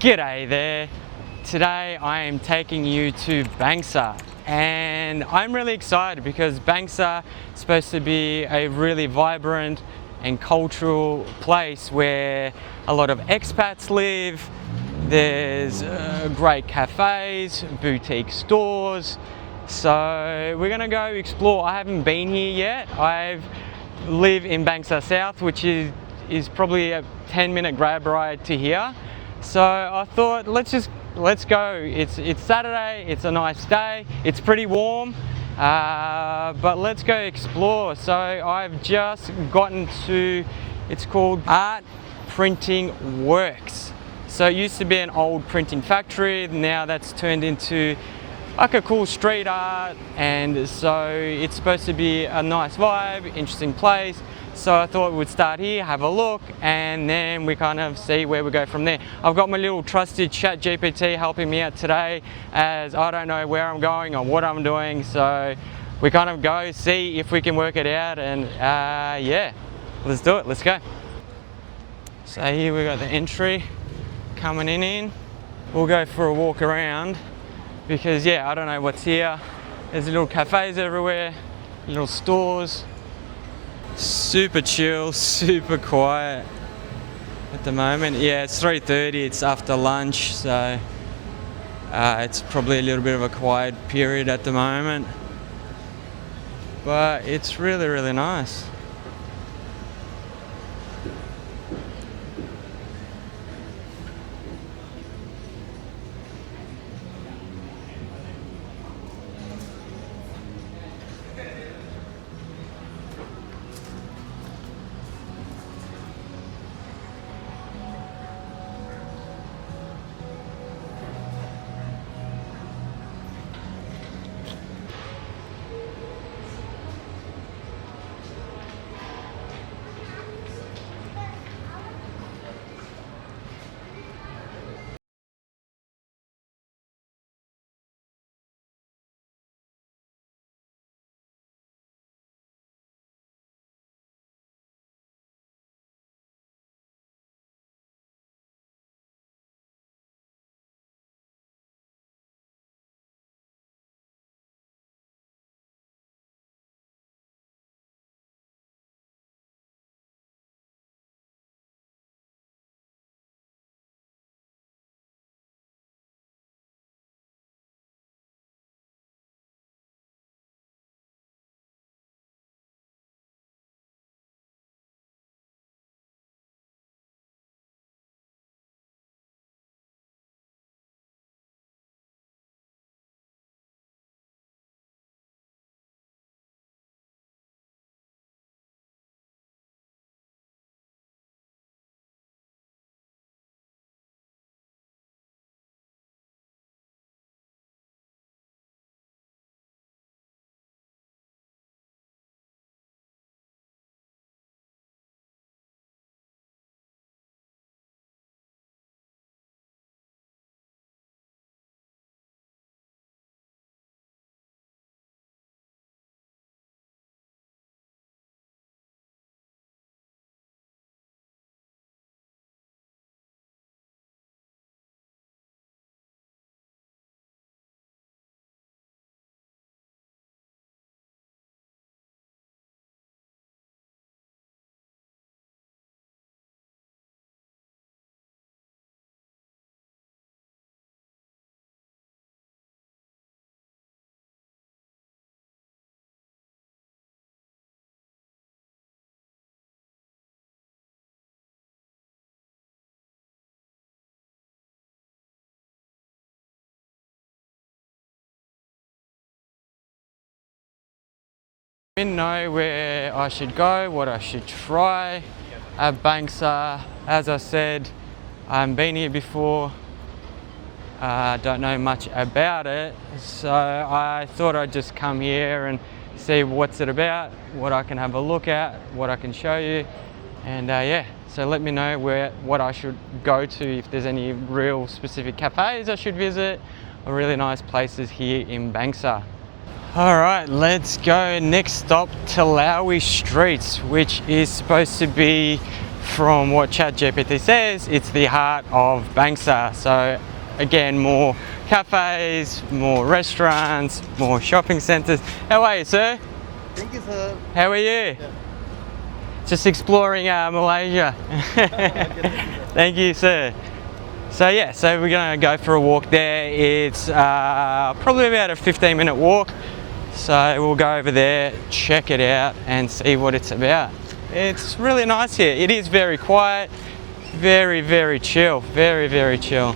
G'day there. Today I am taking you to Bangsar, and I'm really excited because Bangsar is supposed to be a really vibrant and cultural place where a lot of expats live. There's great cafes, boutique stores, so we're gonna go explore. I haven't been here yet. I live in Bangsar South, which is probably a 10-minute grab ride to here. So I thought let's go. It's Saturday, it's a nice day, it's pretty warm, but let's go explore. So I've just gotten to, it's called Art Printing Works. So it used to be an old printing factory, now that's turned into like a cool street art, and so it's supposed to be a nice vibe, interesting place. So I thought we'd start here, have a look, and then we kind of see where we go from there. I've got my little trusted chat GPT helping me out today, as I don't know where I'm going or what I'm doing, so we kind of go see if we can work it out, and yeah, let's do it, let's go. So here we got the entry coming in. We'll go for a walk around because yeah, I don't know what's here. There's little cafes everywhere, little stores. Super chill, super quiet at the moment. Yeah, it's 3:30, it's after lunch, so it's probably a little bit of a quiet period at the moment, but it's really, really nice. I didn't know where I should go, what I should try at Bangsar. As I said, I haven't been here before. I don't know much about it, so I thought I'd just come here and see what's it about, what I can have a look at, what I can show you, and yeah, so let me know what I should go to, if there's any real specific cafes I should visit, or really nice places here in Bangsar. Alright, let's go. Next stop, Talawi Streets, which is supposed to be from what ChatGPT says, it's the heart of Bangsar. So again, more cafes, more restaurants, more shopping centres. How are you, sir? Thank you, sir. How are you? Yeah. Just exploring Malaysia. Thank you, sir. So yeah, so we're gonna go for a walk there. It's probably about a 15-minute walk. So we'll go over there, check it out and see what it's about. It's really nice here. It is very quiet, very, very chill, very, very chill.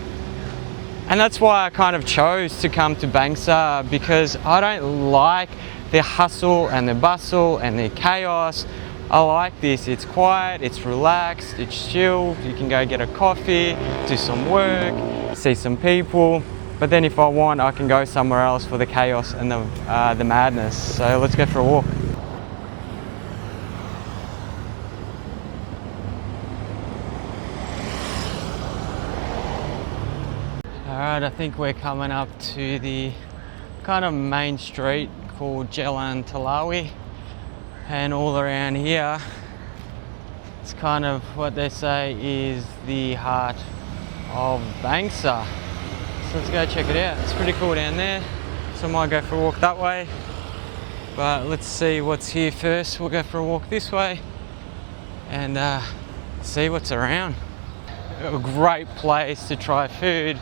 And that's why I kind of chose to come to Bangsar, because I don't like the hustle and the bustle and the chaos. I like this. It's quiet, it's relaxed, it's chill. You can go get a coffee, do some work, see some people. But then if I want, I can go somewhere else for the chaos and the madness. So let's go for a walk. Alright, I think we're coming up to the kind of main street called Jalan Telawi. And all around here, it's kind of what they say is the heart of Bangsar. So let's go check it out. It's pretty cool down there. So I might go for a walk that way. But let's see what's here first. We'll go for a walk this way and see what's around. A great place to try food.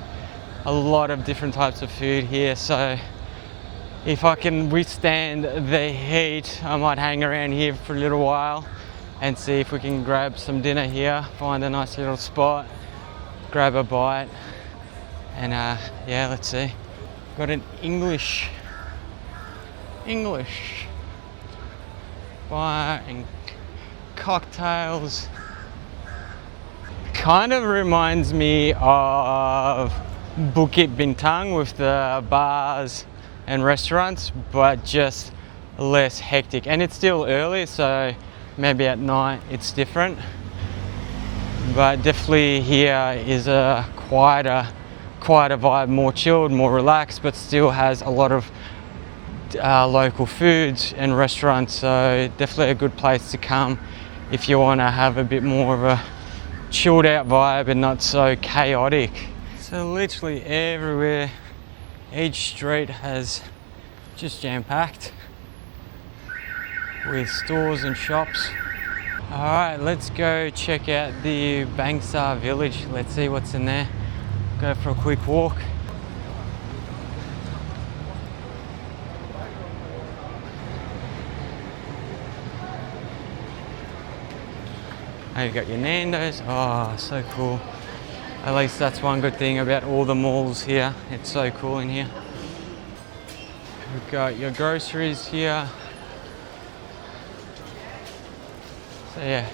A lot of different types of food here. So if I can withstand the heat, I might hang around here for a little while and see if we can grab some dinner here, find a nice little spot, grab a bite, and yeah, let's see. Got an English bar and cocktails. Kind of reminds me of Bukit Bintang with the bars and restaurants, but just less hectic. And it's still early, so maybe at night it's different. But definitely here is a quieter vibe, more chilled, more relaxed, but still has a lot of local foods and restaurants. So definitely a good place to come if you want to have a bit more of a chilled out vibe and not so chaotic. So literally everywhere, each street has just jam-packed with stores and shops. All right, let's go check out the Bangsar Village. Let's see what's in there. Go for a quick walk. Oh, you got your Nando's. Oh, so cool. At least that's one good thing about all the malls here. It's so cool in here. We've got your groceries here. So yeah,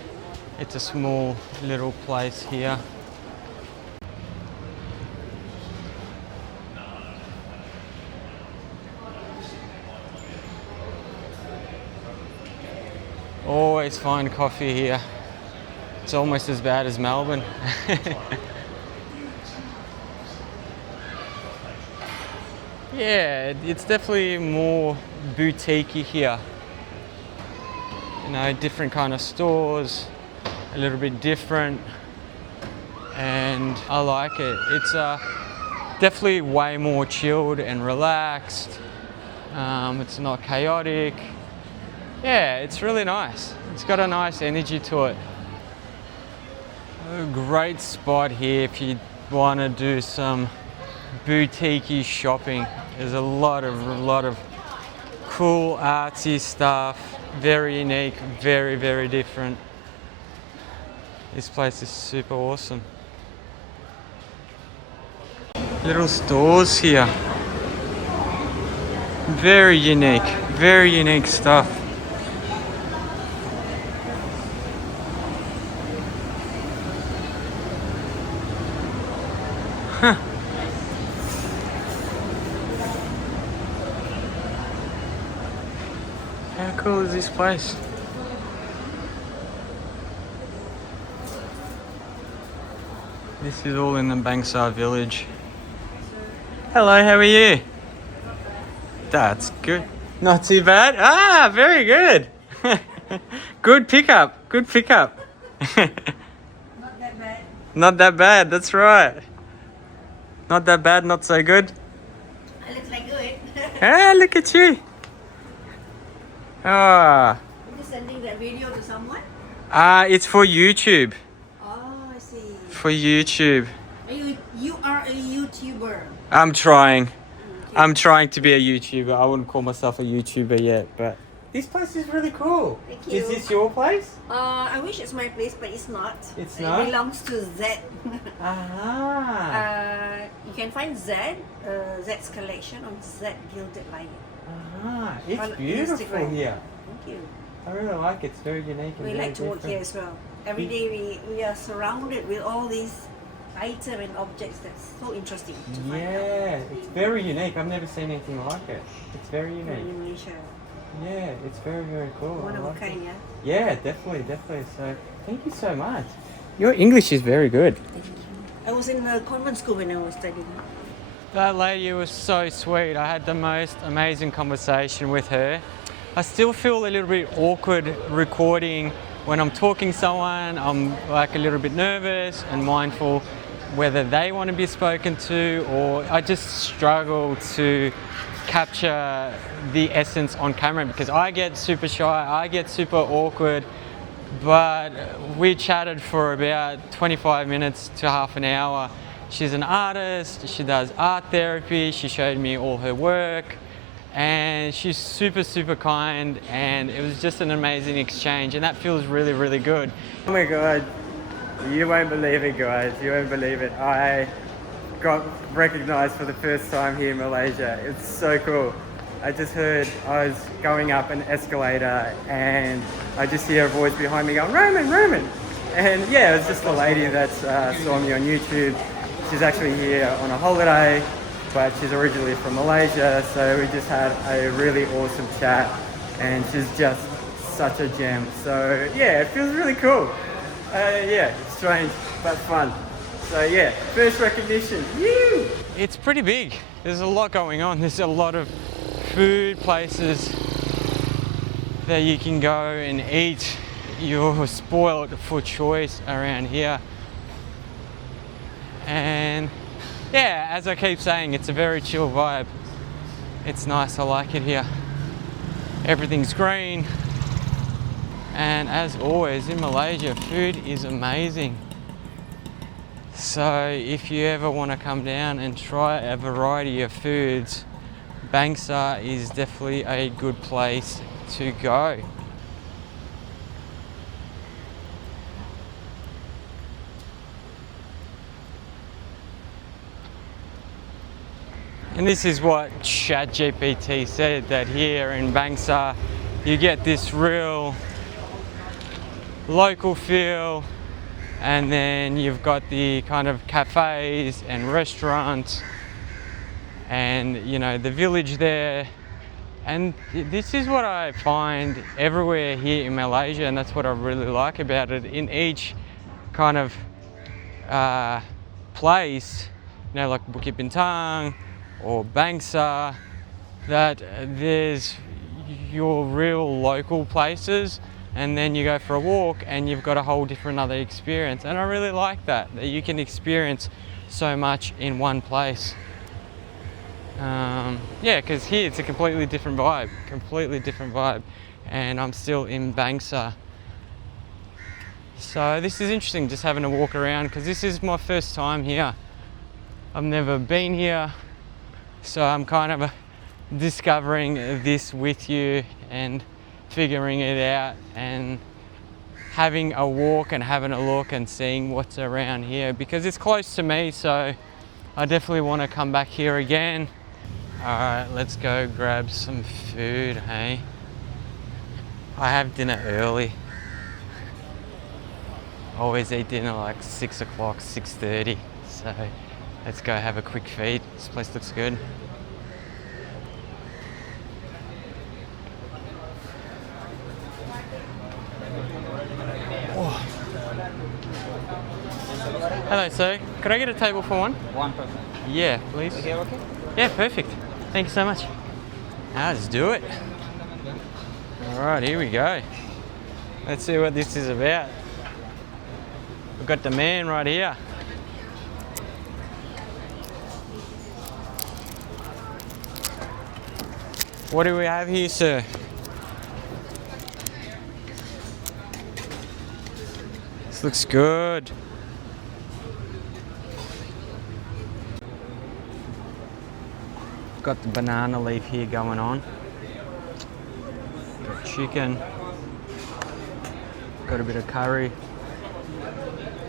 it's a small little place here. Always find coffee here. It's almost as bad as Melbourne. Yeah, it's definitely more boutique-y here. You know, different kind of stores, a little bit different, and I like it. It's definitely way more chilled and relaxed. It's not chaotic. Yeah, it's really nice. It's got a nice energy to it. A great spot here if you want to do some boutique-y shopping. There's a lot of cool artsy stuff, very unique, very, very different. This place is super awesome. Little stores here. Very unique stuff. Huh. How cool is this place? This is all in the Bangsar Village. Hello, how are you? That's good. Not too bad. Ah, very good. Good pickup. Not that bad, that's right. Not that bad, not so good. I look like good. Ah, look at you. Ah, Are you sending that video to someone? it's for YouTube. Oh, I see. For YouTube. You are a YouTuber. I'm trying. Okay. I'm trying to be a YouTuber. I wouldn't call myself a YouTuber yet, but this place is really cool. Thank you. Is this your place? I wish it's my place, but it's not. It's not? It belongs to Z. Ah. You can find Z's collection on Z Gilded Lion. Ah. It's On beautiful Instagram. here. Thank you. I really like it. It's very unique and We very like to work different. here as well. Every day we are surrounded with all these items and objects that's so interesting to find out. Yeah, it's very unique. I've never seen anything like it. It's very unique. In Malaysia. Yeah, it's very, very cool. One I of a like kind, it. yeah? Yeah, definitely. So, thank you so much. Your English is very good. I was in a convent school when I was studying. That lady was so sweet. I had the most amazing conversation with her. I still feel a little bit awkward recording when I'm talking to someone. I'm like a little bit nervous and mindful whether they want to be spoken to, or I just struggle to capture the essence on camera because I get super shy, I get super awkward. But we chatted for about 25 minutes to half an hour. She's an artist, she does art therapy, she showed me all her work, and she's super, super kind, and it was just an amazing exchange, and that feels really, really good. Oh my God, you won't believe it, guys, you won't believe it. I got recognized for the first time here in Malaysia. It's so cool. I just heard I was going up an escalator and I just hear a voice behind me going, Roman, Roman. And yeah, it was just a lady that saw me on YouTube. She's actually here on a holiday, but she's originally from Malaysia. So we just had a really awesome chat and she's just such a gem. So yeah, it feels really cool. Yeah, strange, but fun. So yeah, first recognition, woo! It's pretty big. There's a lot going on. There's a lot of food places that you can go and eat. You're spoiled for choice around here. And yeah, as I keep saying, it's a very chill vibe. It's nice, I like it here. Everything's green. And as always in Malaysia, food is amazing. So if you ever want to come down and try a variety of foods, Bangsar is definitely a good place to go. And this is what ChatGPT said, that here in Bangsar you get this real local feel, and then you've got the kind of cafes and restaurants and you know the village there. And this is what I find everywhere here in Malaysia, and that's what I really like about it. In each kind of place, you know, like Bukit Bintang or Bangsar, that there's your real local places, and then you go for a walk and you've got a whole different other experience. And I really like that you can experience so much in one place. Yeah, because here it's a completely different vibe, and I'm still in Bangsar. So this is interesting, just having a walk around, because this is my first time here. I've never been here, so I'm kind of discovering this with you and figuring it out and having a walk and having a look and seeing what's around here, because it's close to me, so I definitely want to come back here again. Alright, let's go grab some food, hey? I have dinner early. Always eat dinner like 6 o'clock, 6:30. So let's go have a quick feed. This place looks good. Oh. Hello, sir. Could I get a table for one? One person. Yeah, please. Okay, okay. Yeah, perfect. Thank you so much. Now let's do it. All right, here we go. Let's see what this is about. We've got the man right here. What do we have here, sir? This looks good. Got the banana leaf here going on. Got chicken. Got a bit of curry.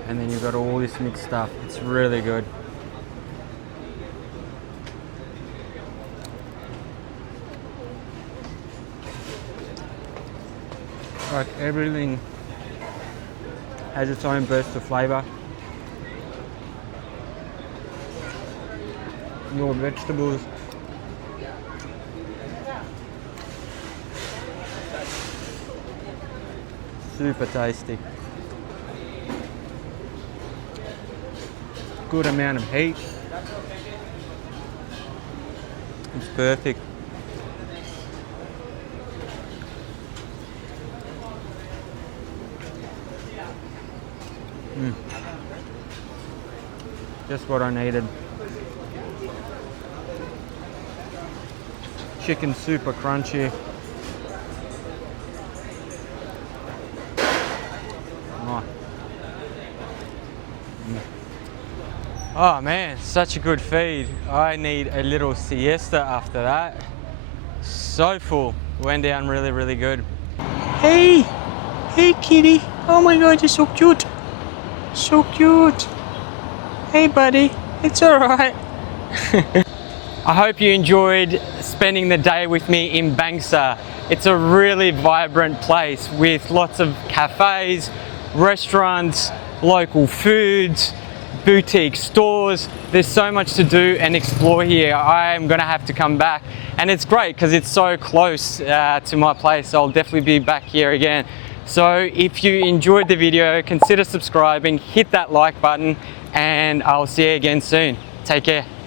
And then you've got all this mixed stuff. It's really good. Like everything has its own burst of flavour. More vegetables. Super tasty. Good amount of heat. It's perfect. Just what I needed. Chicken super crunchy. Oh. Oh man, such a good feed. I need a little siesta after that. So full. Went down really, really good. Hey! Hey kitty! Oh my god, you're so cute! So cute! Hey buddy, it's alright. I hope you enjoyed spending the day with me in Bangsar. It's a really vibrant place with lots of cafes, restaurants, local foods, boutique stores. There's so much to do and explore here. I'm gonna have to come back, and it's great because it's so close to my place. I'll definitely be back here again. So if you enjoyed the video, consider subscribing, hit that like button, and I'll see you again soon. Take care.